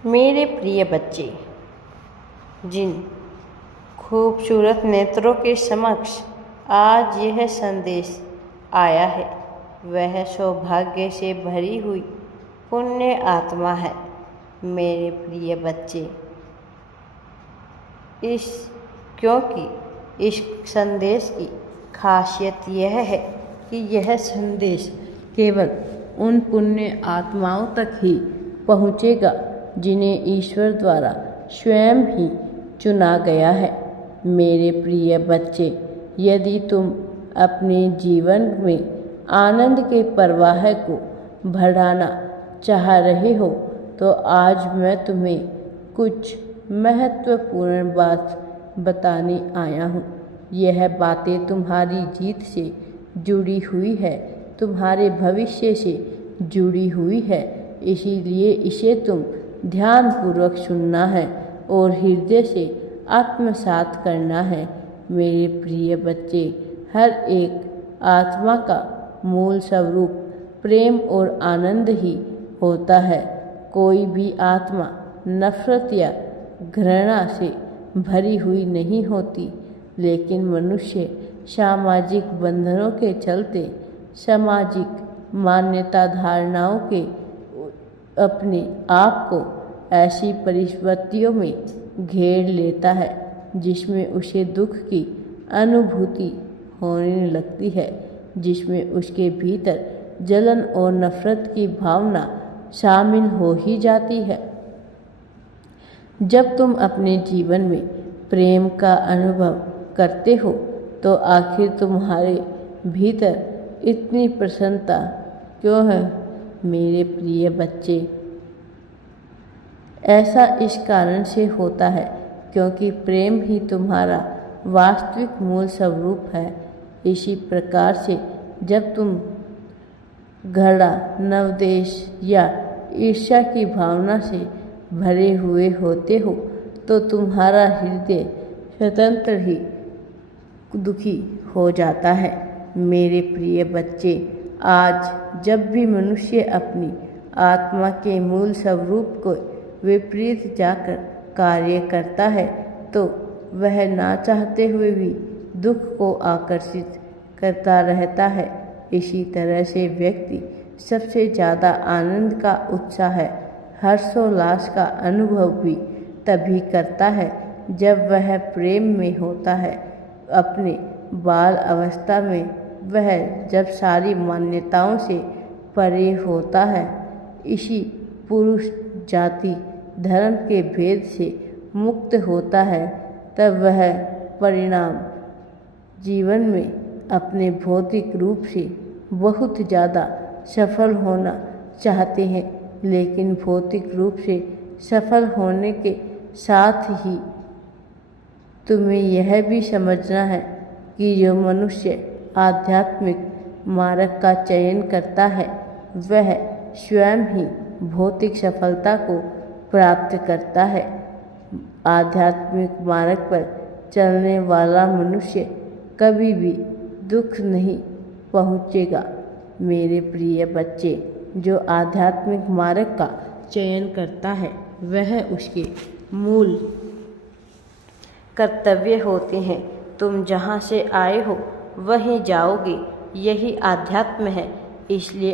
मेरे प्रिय बच्चे, जिन खूबसूरत नेत्रों के समक्ष आज यह संदेश आया है, वह सौभाग्य से भरी हुई पुण्य आत्मा है। मेरे प्रिय बच्चे, क्योंकि इस संदेश की खासियत यह है कि यह संदेश केवल उन पुण्य आत्माओं तक ही पहुँचेगा जिन्हें ईश्वर द्वारा स्वयं ही चुना गया है। मेरे प्रिय बच्चे, यदि तुम अपने जीवन में आनंद के प्रवाह को बढ़ाना चाह रहे हो तो आज मैं तुम्हें कुछ महत्वपूर्ण बात बताने आया हूँ। यह बातें तुम्हारी जीत से जुड़ी हुई है, तुम्हारे भविष्य से जुड़ी हुई है, इसीलिए इसे तुम ध्यानपूर्वक सुनना है और हृदय से आत्मसात करना है। मेरे प्रिय बच्चे, हर एक आत्मा का मूल स्वरूप प्रेम और आनंद ही होता है। कोई भी आत्मा नफरत या घृणा से भरी हुई नहीं होती, लेकिन मनुष्य सामाजिक बंधनों के चलते सामाजिक मान्यता धारणाओं के अपने आप को ऐसी परिस्थितियों में घेर लेता है जिसमें उसे दुख की अनुभूति होने लगती है, जिसमें उसके भीतर जलन और नफरत की भावना शामिल हो ही जाती है। जब तुम अपने जीवन में प्रेम का अनुभव करते हो तो आखिर तुम्हारे भीतर इतनी प्रसन्नता क्यों है? मेरे प्रिय बच्चे, ऐसा इस कारण से होता है क्योंकि प्रेम ही तुम्हारा वास्तविक मूल स्वरूप है। इसी प्रकार से जब तुम घृणा, नवद्वेष या ईर्ष्या की भावना से भरे हुए होते हो तो तुम्हारा हृदय स्वतंत्र ही दुखी हो जाता है। मेरे प्रिय बच्चे, आज जब भी मनुष्य अपनी आत्मा के मूल स्वरूप को विपरीत जाकर कार्य करता है तो वह ना चाहते हुए भी दुख को आकर्षित करता रहता है। इसी तरह से व्यक्ति सबसे ज़्यादा आनंद का, उत्साह, हर्षोल्लास का अनुभव भी तभी करता है जब वह प्रेम में होता है। अपने बाल अवस्था में वह जब सारी मान्यताओं से परे होता है, इसी पुरुष जाति धर्म के भेद से मुक्त होता है, तब वह परिणाम जीवन में अपने भौतिक रूप से बहुत ज़्यादा सफल होना चाहते हैं, लेकिन भौतिक रूप से सफल होने के साथ ही तुम्हें यह भी समझना है कि जो मनुष्य आध्यात्मिक मार्ग का चयन करता है वह स्वयं ही भौतिक सफलता को प्राप्त करता है। आध्यात्मिक मार्ग पर चलने वाला मनुष्य कभी भी दुख नहीं पहुँचेगा। मेरे प्रिय बच्चे, जो आध्यात्मिक मार्ग का चयन करता है वह उसके मूल कर्तव्य होते हैं। तुम जहाँ से आए हो वहीं जाओगे, यही आध्यात्म है। इसलिए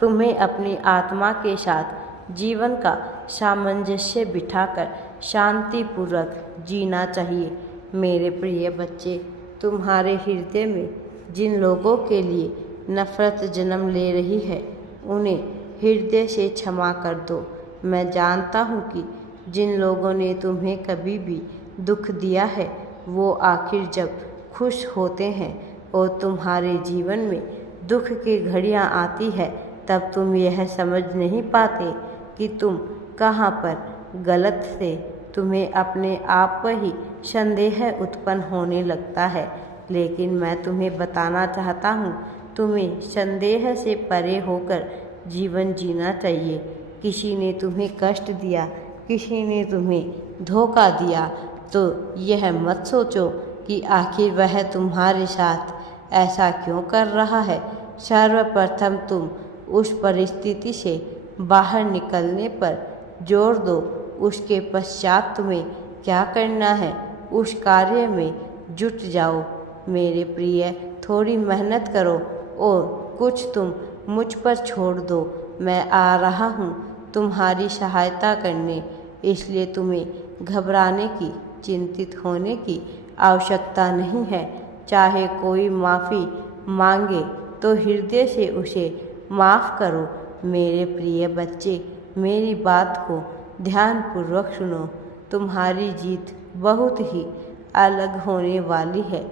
तुम्हें अपनी आत्मा के साथ जीवन का सामंजस्य बिठाकर शांतिपूर्वक जीना चाहिए। मेरे प्रिय बच्चे, तुम्हारे हृदय में जिन लोगों के लिए नफरत जन्म ले रही है उन्हें हृदय से क्षमा कर दो। मैं जानता हूँ कि जिन लोगों ने तुम्हें कभी भी दुख दिया है वो आखिर जब खुश होते हैं और तुम्हारे जीवन में दुख की घड़ियाँ आती है तब तुम यह समझ नहीं पाते कि तुम कहाँ पर गलत थे। तुम्हें अपने आप पर ही संदेह उत्पन्न होने लगता है, लेकिन मैं तुम्हें बताना चाहता हूँ, तुम्हें संदेह से परे होकर जीवन जीना चाहिए। किसी ने तुम्हें कष्ट दिया, किसी ने तुम्हें धोखा दिया तो यह मत सोचो कि आखिर वह तुम्हारे साथ ऐसा क्यों कर रहा है। सर्वप्रथम तुम उस परिस्थिति से बाहर निकलने पर जोर दो। उसके पश्चात तुम्हें क्या करना है उस कार्य में जुट जाओ। मेरे प्रिय, थोड़ी मेहनत करो और कुछ तुम मुझ पर छोड़ दो। मैं आ रहा हूँ तुम्हारी सहायता करने, इसलिए तुम्हें घबराने की, चिंतित होने की आवश्यकता नहीं है। चाहे कोई माफ़ी मांगे तो हृदय से उसे माफ़ करो। मेरे प्रिय बच्चे, मेरी बात को ध्यानपूर्वक सुनो। तुम्हारी जीत बहुत ही अलग होने वाली है।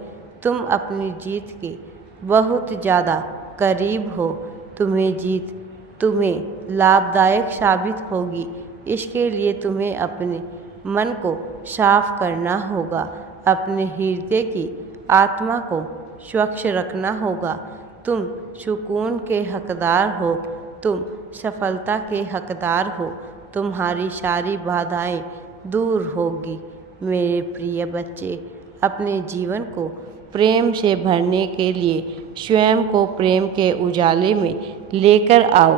तुम अपनी जीत के बहुत ज़्यादा करीब हो। तुम्हें लाभदायक साबित होगी। इसके लिए तुम्हें अपने मन को साफ करना होगा, अपने हृदय की आत्मा को स्वच्छ रखना होगा। तुम सुकून के हकदार हो, तुम सफलता के हकदार हो। तुम्हारी सारी बाधाएं दूर होगी। मेरे प्रिय बच्चे, अपने जीवन को प्रेम से भरने के लिए स्वयं को प्रेम के उजाले में लेकर आओ।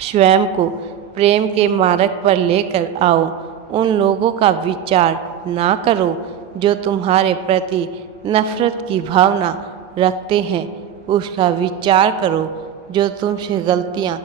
स्वयं को प्रेम के मार्ग पर लेकर आओ। उन लोगों का विचार ना करो जो तुम्हारे प्रति नफरत की भावना रखते हैं। उसका विचार करो जो तुमसे गलतियां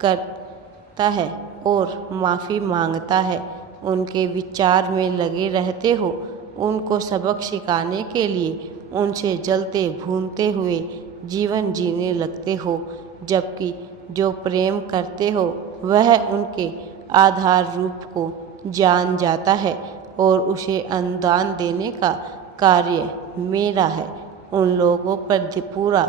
करता है और माफ़ी मांगता है। उनके विचार में लगे रहते हो, उनको सबक सिखाने के लिए उनसे जलते भूनते हुए जीवन जीने लगते हो। जबकि जो प्रेम करते हो वह उनके आधार रूप को जान जाता है और उसे अनुदान देने का कार्य मेरा है। उन लोगों पर पूरा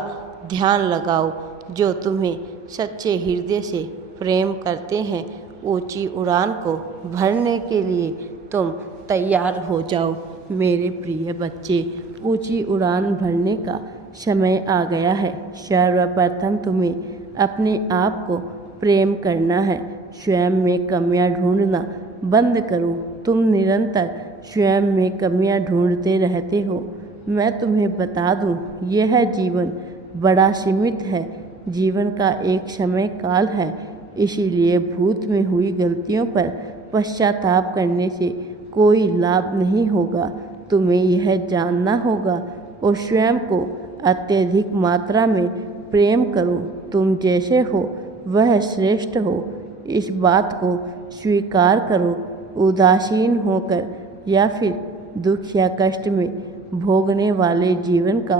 ध्यान लगाओ जो तुम्हें सच्चे हृदय से प्रेम करते हैं। ऊंची उड़ान को भरने के लिए तुम तैयार हो जाओ। मेरे प्रिय बच्चे, ऊंची उड़ान भरने का समय आ गया है। सर्वप्रथम तुम्हें अपने आप को प्रेम करना है। स्वयं में कमियां ढूंढना बंद करो। तुम निरंतर स्वयं में कमियां ढूंढते रहते हो। मैं तुम्हें बता दूं, यह जीवन बड़ा सीमित है। जीवन का एक समय काल है, इसीलिए भूत में हुई गलतियों पर पश्चाताप करने से कोई लाभ नहीं होगा। तुम्हें यह जानना होगा और स्वयं को अत्यधिक मात्रा में प्रेम करो। तुम जैसे हो वह श्रेष्ठ हो, इस बात को स्वीकार करो। उदासीन होकर या फिर दुख या कष्ट में भोगने वाले जीवन का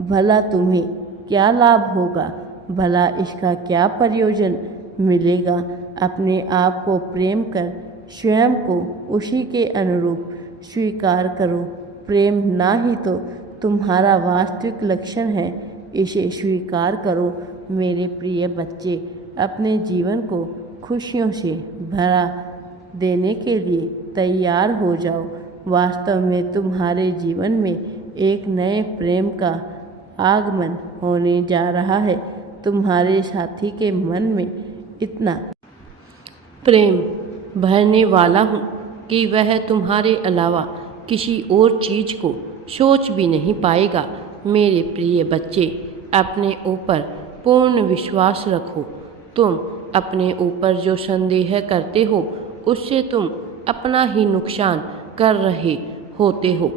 भला तुम्हें क्या लाभ होगा, भला इसका क्या प्रयोजन मिलेगा। अपने आप को प्रेम कर स्वयं को उसी के अनुरूप स्वीकार करो। प्रेम ना ही तो तुम्हारा वास्तविक लक्षण है, इसे स्वीकार करो। मेरे प्रिय बच्चे, अपने जीवन को खुशियों से भरा देने के लिए तैयार हो जाओ। वास्तव में तुम्हारे जीवन में एक नए प्रेम का आगमन होने जा रहा है। तुम्हारे साथी के मन में इतना प्रेम भरने वाला हूँ कि वह तुम्हारे अलावा किसी और चीज़ को सोच भी नहीं पाएगा। मेरे प्रिय बच्चे, अपने ऊपर पूर्ण विश्वास रखो। तुम अपने ऊपर जो संदेह करते हो उससे तुम अपना ही नुकसान कर रहे होते हो।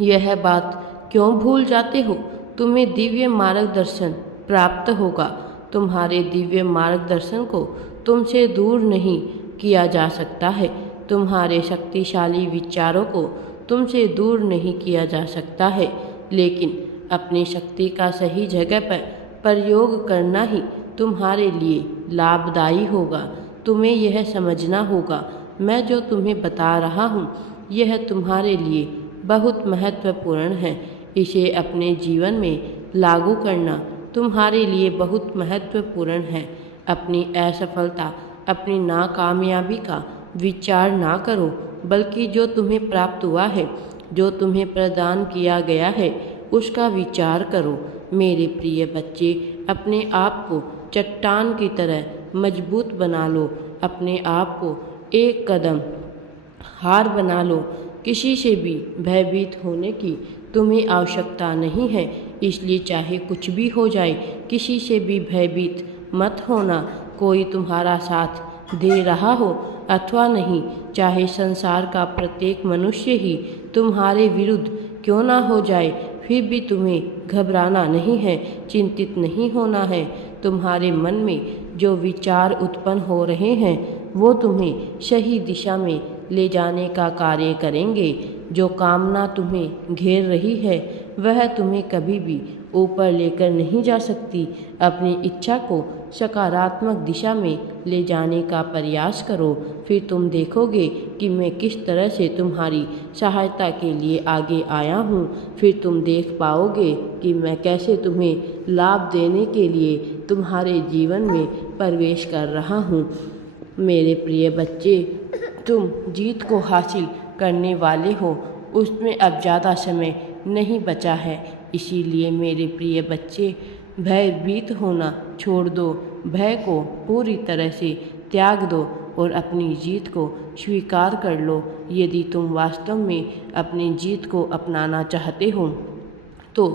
यह बात क्यों भूल जाते हो? तुम्हें दिव्य मार्गदर्शन प्राप्त होगा। तुम्हारे दिव्य मार्गदर्शन को तुमसे दूर नहीं किया जा सकता है। तुम्हारे शक्तिशाली विचारों को तुमसे दूर नहीं किया जा सकता है, लेकिन अपनी शक्ति का सही जगह पर प्रयोग करना ही तुम्हारे लिए लाभदायी होगा। तुम्हें यह समझना होगा, मैं जो तुम्हें बता रहा हूँ यह तुम्हारे लिए बहुत महत्वपूर्ण है। इसे अपने जीवन में लागू करना तुम्हारे लिए बहुत महत्वपूर्ण है। अपनी असफलता, अपनी नाकामयाबी का विचार ना करो, बल्कि जो तुम्हें प्राप्त हुआ है, जो तुम्हें प्रदान किया गया है, उसका विचार करो। मेरे प्रिय बच्चे, अपने आप को चट्टान की तरह मजबूत बना लो। अपने आप को एक कदम हार बना लो। किसी से भी भयभीत होने की तुम्हें आवश्यकता नहीं है। इसलिए चाहे कुछ भी हो जाए, किसी से भी भयभीत मत होना। कोई तुम्हारा साथ दे रहा हो अथवा नहीं, चाहे संसार का प्रत्येक मनुष्य ही तुम्हारे विरुद्ध क्यों ना हो जाए, फिर भी तुम्हें घबराना नहीं है, चिंतित नहीं होना है। तुम्हारे मन में जो विचार उत्पन्न हो रहे हैं वो तुम्हें सही दिशा में ले जाने का कार्य करेंगे। जो कामना तुम्हें घेर रही है वह तुम्हें कभी भी ऊपर लेकर नहीं जा सकती। अपनी इच्छा को सकारात्मक दिशा में ले जाने का प्रयास करो, फिर तुम देखोगे कि मैं किस तरह से तुम्हारी सहायता के लिए आगे आया हूँ। फिर तुम देख पाओगे कि मैं कैसे तुम्हें लाभ देने के लिए तुम्हारे जीवन में प्रवेश कर रहा हूँ। मेरे प्रिय बच्चे, तुम जीत को हासिल करने वाले हो, उसमें अब ज़्यादा समय नहीं बचा है। इसीलिए मेरे प्रिय बच्चे, भयभीत होना छोड़ दो, भय को पूरी तरह से त्याग दो और अपनी जीत को स्वीकार कर लो। यदि तुम वास्तव में अपनी जीत को अपनाना चाहते हो तो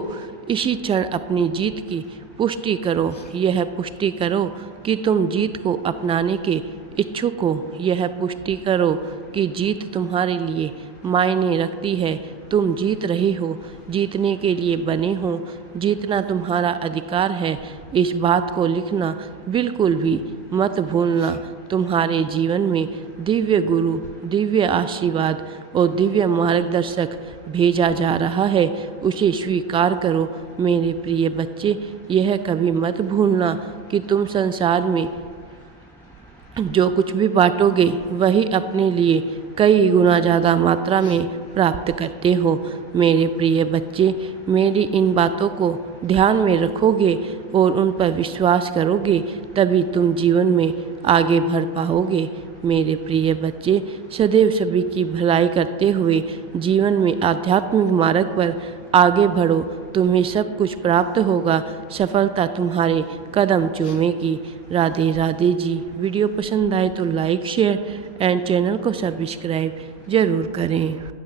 इसी क्षण अपनी जीत की पुष्टि करो। यह पुष्टि करो कि तुम जीत को अपनाने के इच्छुक हो। यह पुष्टि करो कि जीत तुम्हारे लिए मायने रखती है। तुम जीत रहे हो, जीतने के लिए बने हो, जीतना तुम्हारा अधिकार है। इस बात को लिखना बिल्कुल भी मत भूलना। तुम्हारे जीवन में दिव्य गुरु, दिव्य आशीर्वाद और दिव्य मार्गदर्शक भेजा जा रहा है, उसे स्वीकार करो। मेरे प्रिय बच्चे, यह कभी मत भूलना कि तुम संसार में जो कुछ भी बांटोगे वही अपने लिए कई गुना ज़्यादा मात्रा में प्राप्त करते हो। मेरे प्रिय बच्चे, मेरी इन बातों को ध्यान में रखोगे और उन पर विश्वास करोगे, तभी तुम जीवन में आगे बढ़ पाओगे। मेरे प्रिय बच्चे, सदैव सभी की भलाई करते हुए जीवन में आध्यात्मिक मार्ग पर आगे बढ़ो। तुम्हें सब कुछ प्राप्त होगा, सफलता तुम्हारे कदम चूमेगी। राधे राधे जी। वीडियो पसंद आए तो लाइक, शेयर एंड चैनल को सब्सक्राइब जरूर करें।